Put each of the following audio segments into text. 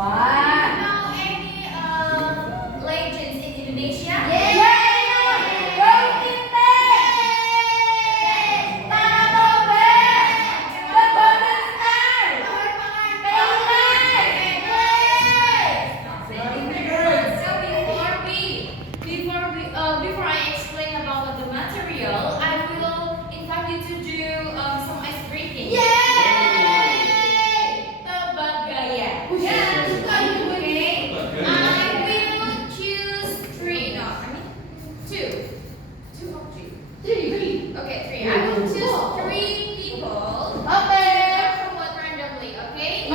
know any legends in Indonesia? Before I explain about the material, I will invite you to do some ice breaking. Tebak gaya. Okay. I will choose three. No, I mean two. Two or three? Three. Okay, three. I will choose three people. Somewhat randomly. Okay.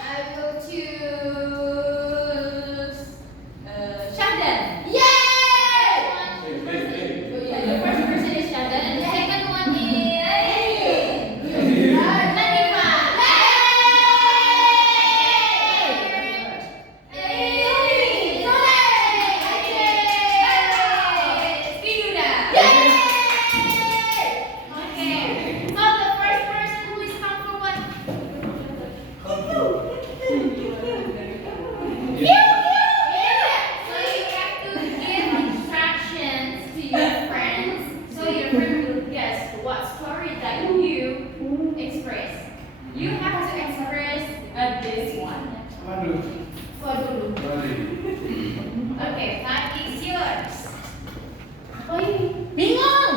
I will choose Shandan. The first person is Shandan, and the second one is Nadifa. Fiduda. Okay. So the first person who is come forward. So you have to give instructions to your friends, so your friend will guess what story that you express. You have to express this one. Okay, that is yours. Bingung.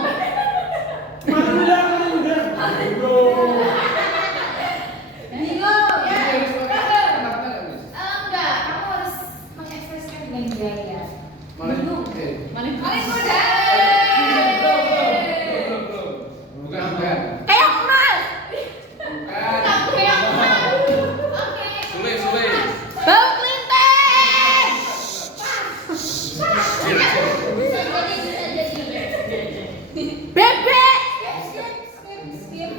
Enggak, kamu harus mengekspresikan dengan gaya. Paling mudah. Kayak emas. Kayak emas. Oke. Bau kelinteng. Bebek. Skip.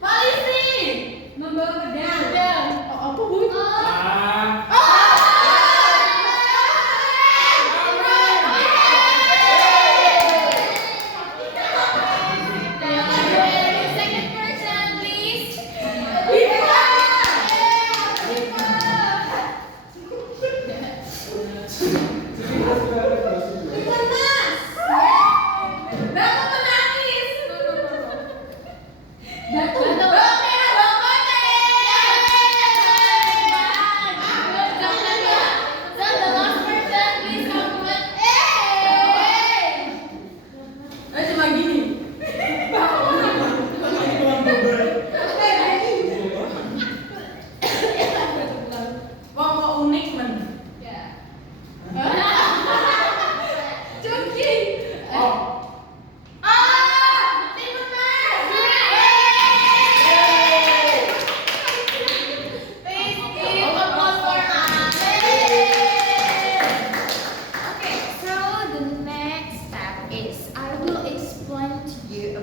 Polisi. Membawa pedang. Apa bu? Second person, please.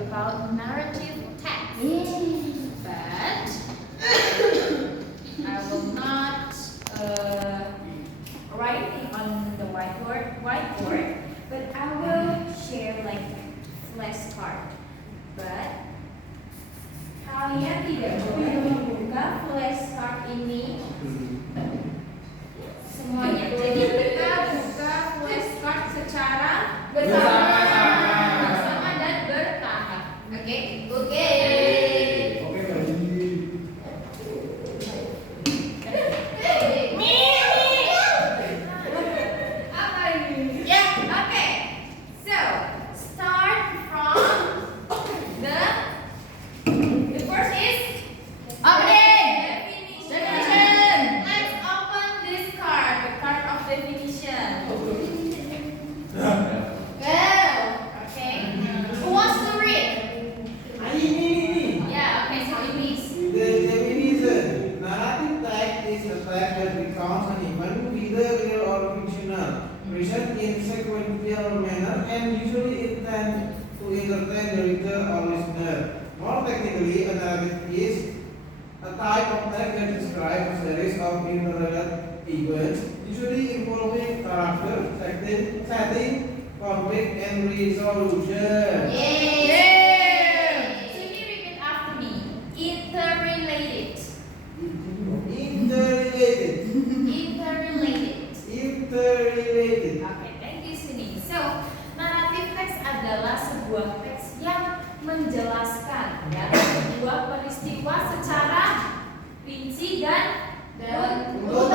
About narrative text, but I will not write it on the whiteboard, but I will share like flashcard. But kalian tidak boleh membuka flashcard ini semuanya. Jadi kita buka flashcard secara bersama dan bertahap. Oke. So start from the first is definition. Let's open this card, the card of definition. Okay. Who wants to read? Yeah. Okay. So please. The definition: narrative text is a text that recounts an event, either real or fictional, present in sequential manner, and usually intended to entertain the reader or listener. More technically, a narrative is a type of text that describes a series of interrelated events, usually involving character, setting, conflict, and resolution. So you repeat after me. Interrelated. Interrelated. Interrelated. Interrelated. Oke, thank you Suni. So, naratif teks adalah sebuah teks yang menjelaskan dari sebuah peristiwa secara rinci dan utuh.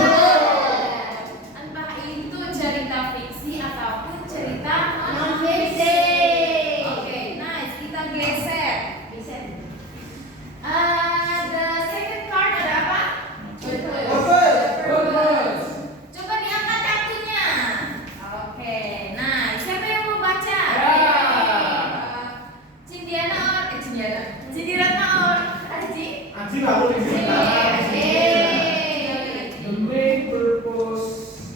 Entah itu cerita fiksi ataupun cerita non-fiksi. Oke, nice. Kita geser. The second card ada apa? Purpose. Coba diangkat kartunya. Oke, nah siapa yang mau baca? Cindy Ratna or Aji? Aji nggak boleh The main purpose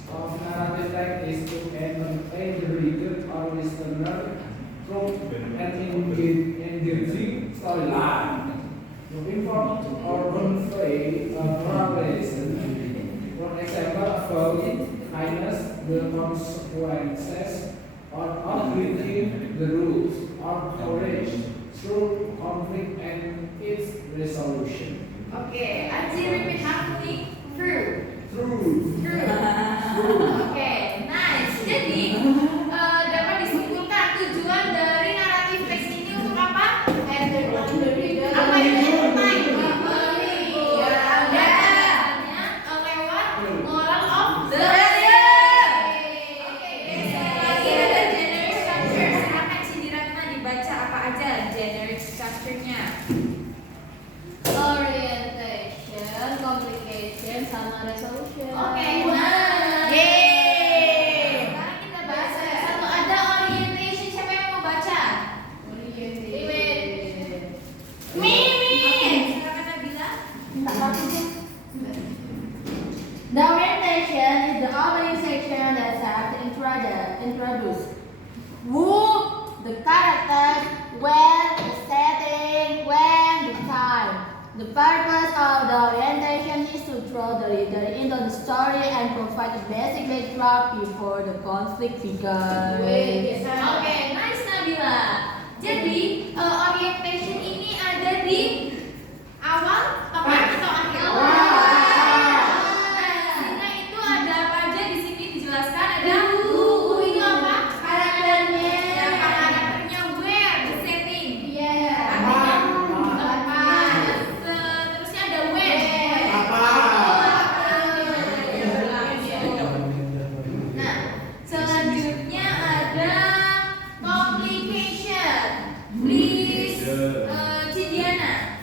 of narrative text is to entertain the reader or listener through an engaging storyline, to inform or convey a moral lesson. For example, avoid kindness, the consequences, or breaking the rules, or courage through conflict and its resolution. Oke, Aji repeat after me. True. Through. Oke, nice. Jadi dapat disimpulkan tujuan dari naratif teks ini untuk apa? Apa itu entertain? Lewat moral of the Oke, lagi ada generic structure. Silakan Cindy Ratna dibaca apa aja generic structure-nya. Orientation, complication, sama resolution. Oke, nah. Yeay. Sekarang kita bahas satu ada orientation. Siapa yang mau baca? Mimin. Silakan Nabila. The orientation is the opening section that serves to introduce who, the character, where, the setting, when, the time. The purpose of the orientation is to throw the reader into the story and provide a basic backdrop before the conflict begins. Oke, nice Nabila. Jadi orientation ini ada di awal, tengah atau akhir? Sehingga itu ada apa aja di sini dijelaskan. Ada who itu apa? Karakternya. Ya, karakternya where, the setting. Yeah. Artinya tempat. Terusnya ada when. Nah, selanjutnya ada complication. Please, Cidiana.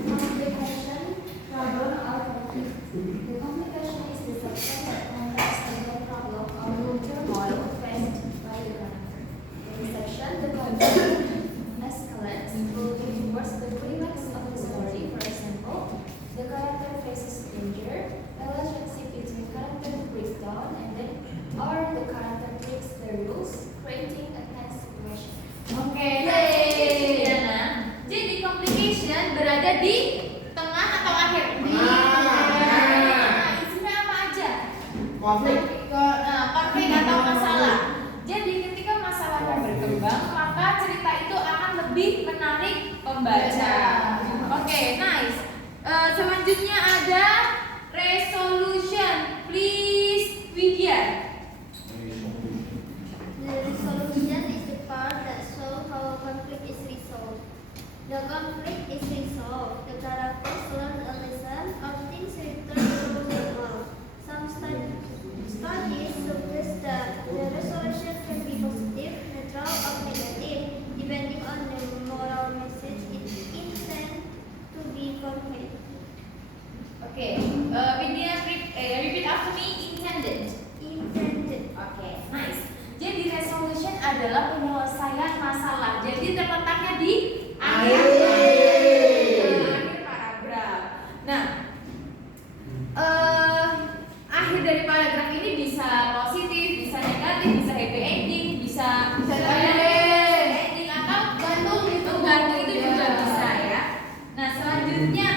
Complication, problem, or conflict. The complication is the substance that contains a new problem or turmoil faced by the character. In this section, the conflict escalates, moving towards the climax of the story. For example, the character faces danger, a relationship between character breaks down, and then, or the character breaks the rules, creating a tense situation. Oke, Cidiana. Jadi complication berada di tengah atau akhir? Nah, isinya apa aja? Konflik. Konflik atau masalah. Jadi ketika masalahnya berkembang, maka cerita itu akan lebih menarik pembaca. Oke, nice. Selanjutnya ada resolution. Please, Widya. The resolution is the part that shows how a conflict is resolved. The conflict is resolved. The characters learn a lesson or things return to normal. Some studies suggest that the resolution can be positive, neutral, or negative, depending on the moral message it intends to be conveyed. Oke, Widya repeat after me. Intended. Intended. Oke, nice. Jadi resolution adalah penyelesaian masalah. Jadi terletaknya di akhir paragraf. Nah, akhir dari paragraf ini bisa positif, bisa negatif, bisa happy ending, bisa ending atau gantung itu juga bisa ya. Nah, selanjutnya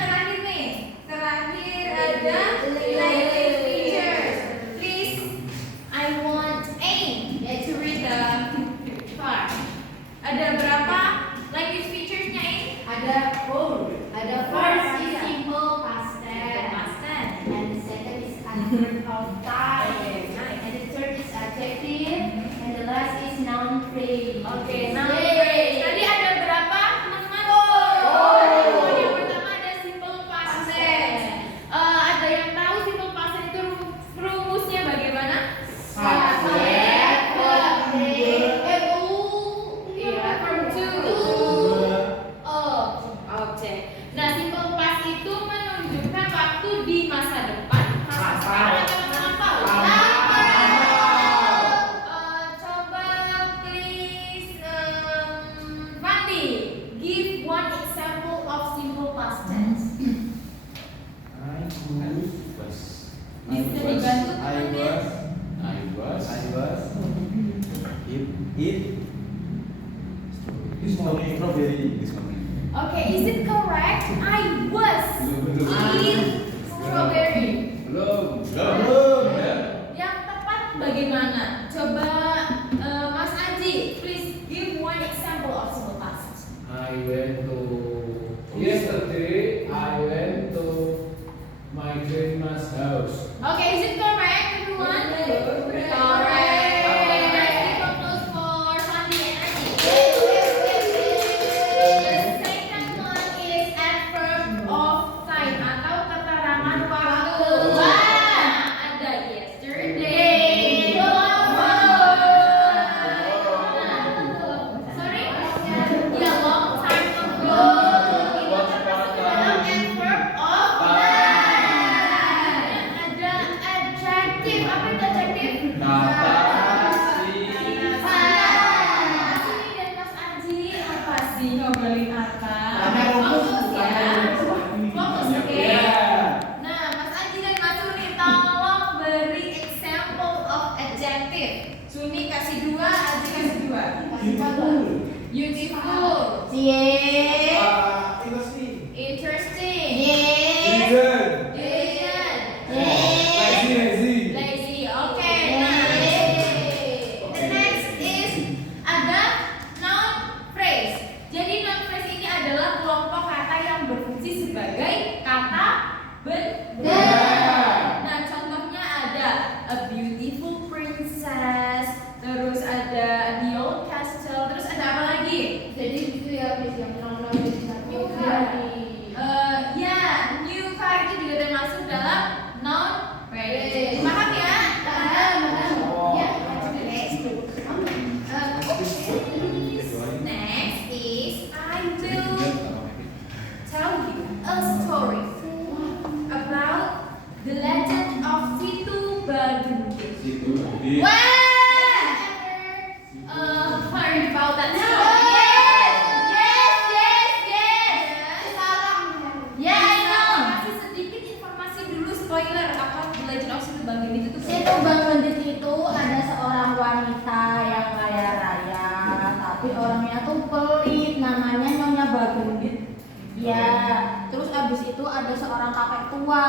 di masa depan, masa sekarang atau masa lampau? Coba please, Fandi, give one example of simple past tense. Bisa dibantu temannya? Okay, is it correct? I was eat strawberry. Yang tepat bagaimana? Coba Mas Aji, please give one example of simple past. Yesterday I went to my grandma's house. Okay, is it correct, everyone? Correct. Okay, let's give applause for Fandi and Aji. The second one is adverb of time atau keterangan waktu. Ada yesterday, sorry, yeah, long time ago. Itu termasuk dalam adverb of time. Ada adjective, apa itu adjective? Asli dan Mas Aji apa sih ngobrolin apa? Fokus ya. Fokus, oke. Nah, Mas Aji dan Mas Suni tolong beri example of adjective. Suni kasih 2, Aji kasih 2. Beautiful. Cie. Interesting. Interesting. Ye. Diligent. Ye. Lazy. Okay. Nice. The next is ada noun phrase. Jadi noun phrase ini adalah kelompok kata yang berfungsi sebagai kata benda. Nah, contohnya ada a beautiful princess, terus ada the old castle, terus ada apa lagi? Jadi itu ya bis yang terang-terang New car. Ya, new car itu juga termasuk dalam noun phrase. Paham ya? Paham. Ya, next is I will tell you a story about the legend of Situ Bagendit. Wah, heard about that story? Yes. I know. Kasih sedikit informasi dulu spoiler apa the legend of Situ Bagendit itu. Situ Bagendit itu ada seorang wanita yang kaya raya, tapi orangnya tuh pelit, namanya Nyonya Bagendit. Ya, terus abis itu ada seorang kakek tua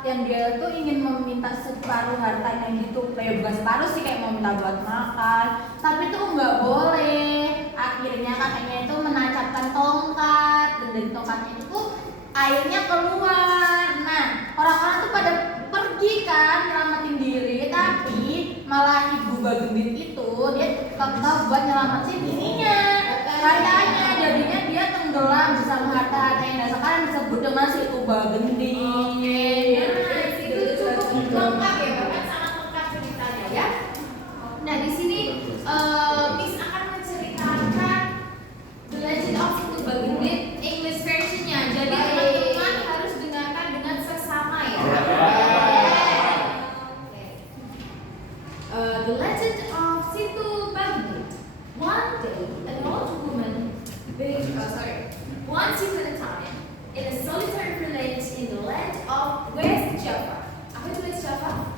yang dia tuh ingin meminta separuh hartanya gitu, bebas separuh sih kayak mau minta buat makan, tapi tuh nggak boleh. Akhirnya kakeknya itu menancapkan tongkat dan dari tongkatnya itu tuh airnya keluar. Nah, orang-orang tuh pada pergi kan nyelamatin diri, tapi malah ibu Bagendit itu dia tetap buat nyelamatin ininya, hartanya. Jadinya dia tenggelam bersama harta-hartanya. Nah, sekarang disebut dengan Situ Bagendit. Nah, itu cukup lengkap ya, bahkan sangat lengkap ceritanya ya. Nah, di sini Miss akan menceritakan The Legend of Situ Bagendit English versionnya. Jadi teman-teman harus dengarkan dengan seksama ya. The Legend of Situ Bagendit. One day, an old woman once upon a time, in a solitary village in the land of West Java. Apa itu West Java?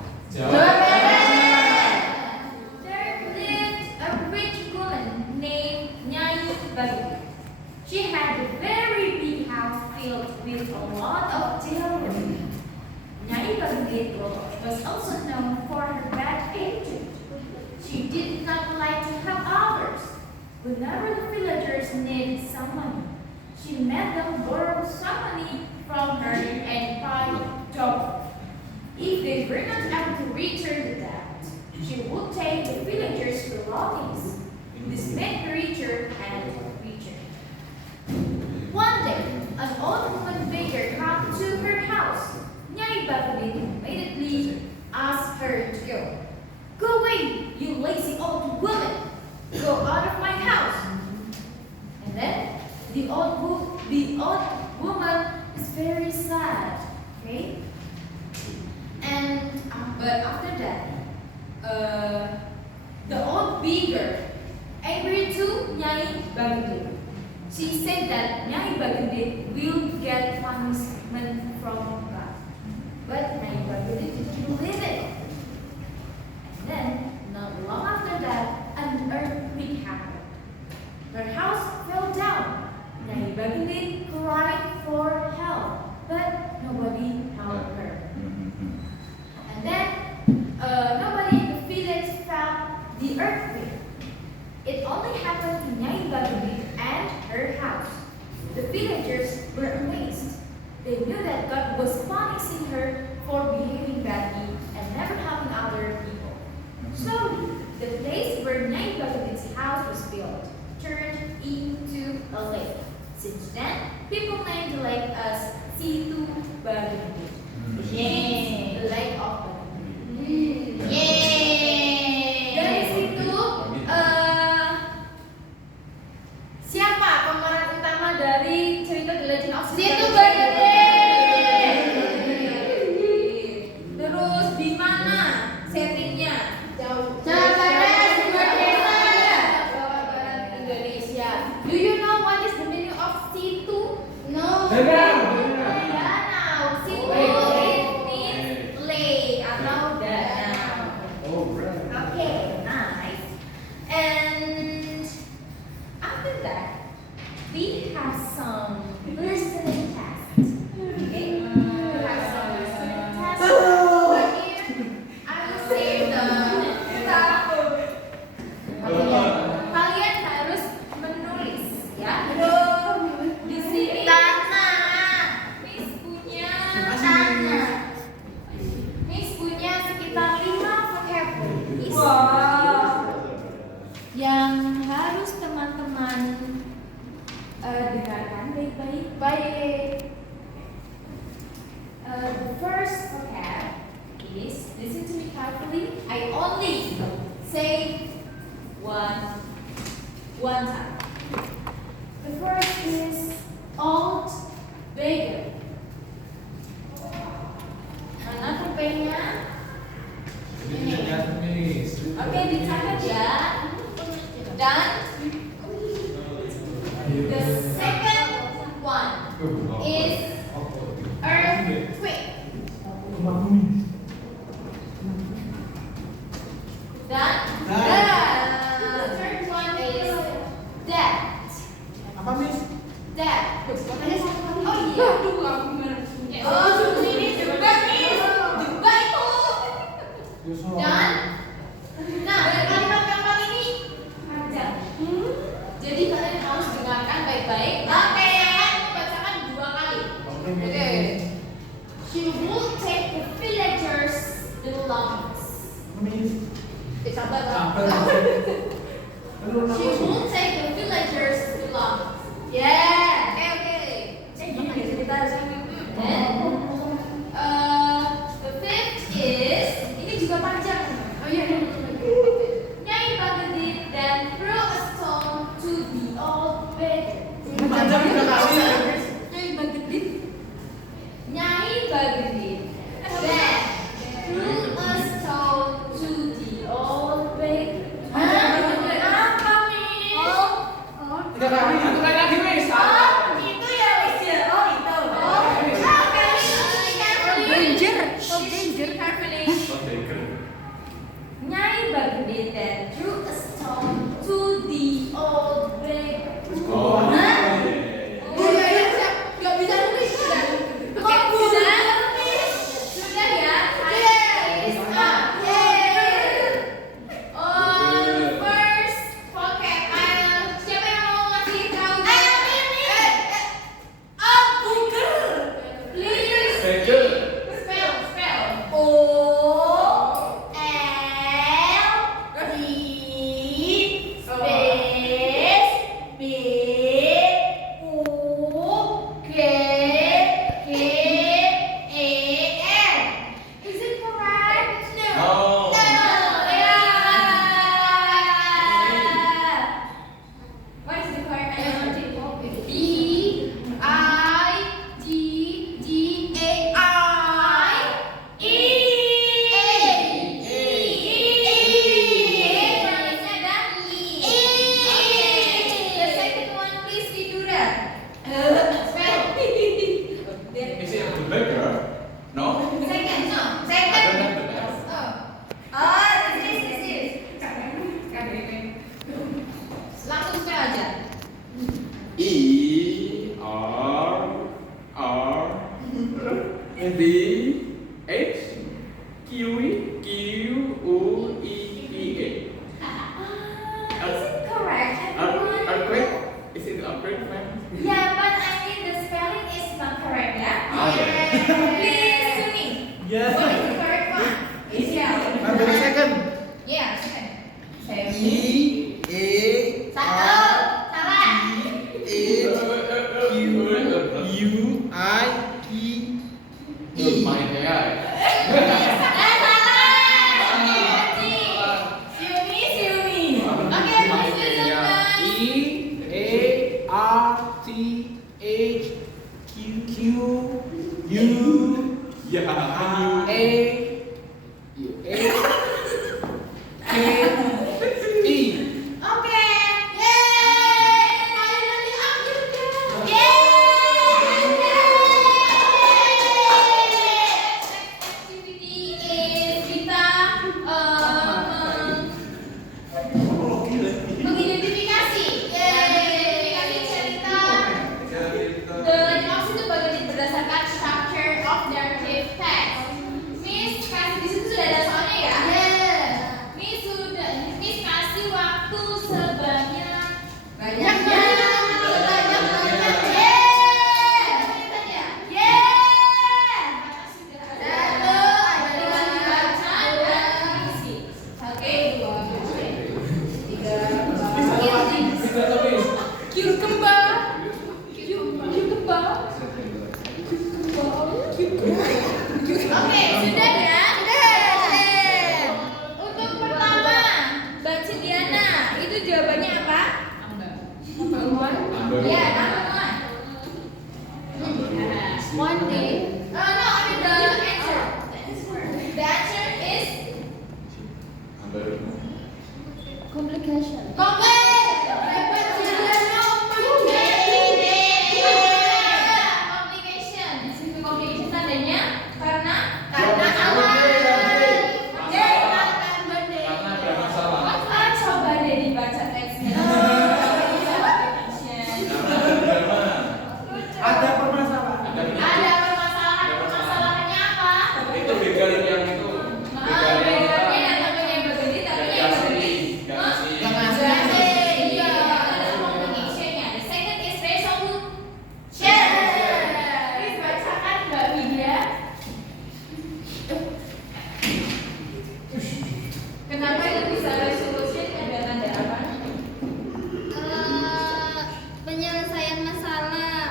There lived a rich woman named Nyai Bagendit. She had a very big house filled with a lot of jewelry. Nyai Bagendit was also known for her bad attitude. She did not like to help others. Whenever the villagers needed some money, she made them borrow some money from her and buy double. If they were not able to return the debt, she would take the villagers' belongings. This made her richer and richer. One day, an old woman beggar came to her house. Nyai Bagendit immediately asked her to go. Go away, you lazy old woman! Go out of my house! And then the old woman is very sad. Okay? punishing her for behaving badly and never helping other people. Slowly, the place where Nyai Baghdad's house was built turned into a lake. Since then, people named the lake as Situ Baghdad. Yeay. The Lake of Baghdad. Yeay. Dari situ, siapa pemeran utama dari cerita The Legend of Situ Baghdad. Terus di mana settingnya? Jauh. Jawa Barat, Sumber Desa. Jawa Barat, Indonesia. Do you know what is the meaning of situ? No. Danau. Danau. Situ Oh. it means lake atau danau. Oh, right. Okay, nice. And after that, we have some listening tests. Okay, we have some listening tests. But here, I will say the kalian harus menulis, ya. Di sini Miss punya Miss punya sekitar 5 vocabulary. Yang harus teman-teman dengarkan baik-baik. The first vocab is, listen to me carefully. I only say one time. The first is old beggar. Mana pulpennya? Oke, dicatat ya. Dan the second one is earthquake. Dan the third one is death. Apa Miss? Death. Oh iya, oh ini juga nih, juga itu. Dan nah, kalimat keempat ini panjang. Jadi kalian harus dengarkan baik-baik. Oke, akan membacakan 2 kali. Oke. She will take the villagers' belongings. Miss. Sabar. Aduh, She will take the villagers' belongings. Yeah. Oke. Gini cerita the fifth is, ini juga panjang. Oh iya. Nyai Baghdad then threw a stone to the old beggar. Panjang 3 kali ya. Nyai Baghdad then threw a stone to the old beggar. Apa nih? 3 kali. Satu kali lagi, Miss. Itu ya, Miss ya. Oh, itu. Carefully. Nyai Baghdad then threw a stone to the old beggar. Oh. Gak bisa nulis sudah. Oke, sudah. Sudah ya. First vocab. Siapa yang mau ngasih tahu? Google. Please. Beggar. Spell. Is it correct? No. What is the correct answer? The second one, please, Vidura. Spell. Is it the beggar? No. Second, no. I Second. don't have the best. This is. Langsung spell aja. ERRQUEQUEA. Is it correct, everyone? Earthquake? Is it earthquake, ma'am? Yeah, but I think the spelling is not correct, yeah? Okay. Please Yes. What is the correct one? Yeah. I'm very second. Yeah, second. E A Satu. R Salah. H U I E. Main AI. Siumi. Okay, please listen, guys. E A R T H Q U Ya. A K E. Okay. Yeay. Finally aku juga. Yeay. Activity is kita mengidentifikasi. Yeay. Cerita. Dimaksud itu bagian berdasarkan structure of narrative text. Miss kasih di situ sudah ada soalnya ya. Miss kasih waktu sebanyak banyak. Oke, sudah ya? Sudah. Untuk pertama, Mbak Cindiana, itu jawabannya apa? Number one. Ya, number one. One day. No, I mean the answer. The answer is Complication. Complication tandanya karena Ada masalah. coba deh dibaca teksnya. Ada permasalahan. Ada permasalahannya apa? Itu begal yang itu. Begalnya yang namanya begini tapi yang begini. Iya, ada complication-nya. The second is resolution. Please bacakan Mbak Widya. Kenapa itu bisa resolution? Ada tanda apa? Penyelesaian masalah.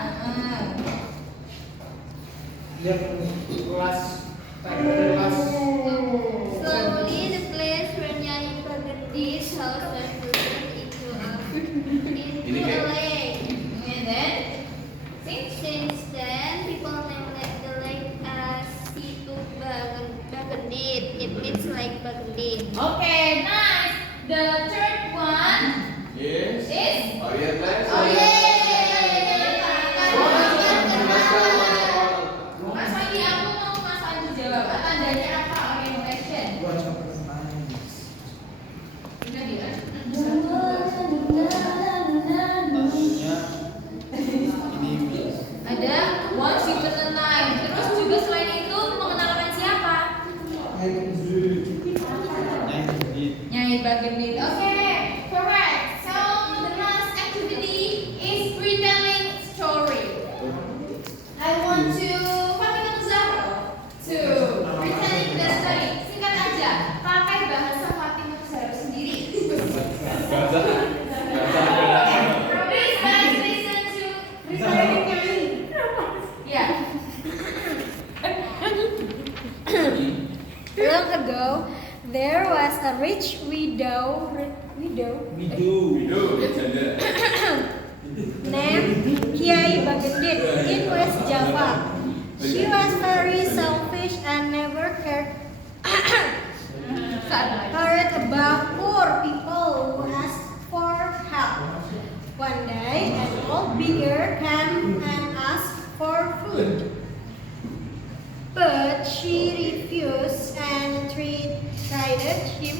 Dia kelas Slowly, the place where Nyai Bagadi's house was turned into a lake. And then, Since then, people name the lake as Situ Bagandit. It means Lake Bagandit. okay, nice. The third one Yes. is Orientation. oh Mas Fandi, aku mau Mas Fandi jawab. Tandanya apa orientation? Sudah dia. Ada once you turn the time. Terus juga selain itu mengenalkan siapa? Nyai Bagandit. Okay, correct. So the last activity is retelling story. I want to Fatimah Zahra to retelling the story. Singkat aja, pakai bahasa Fatimah Zahra sendiri. Please guys listen to retelling story. Yeah. Long ago, there was a rich widow named Kiai Bagandit in West Java. She was very selfish and never cared about poor people who asked for help. One day, an old beggar came and asked for food, but she refused and treated him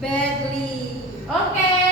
badly. Okay.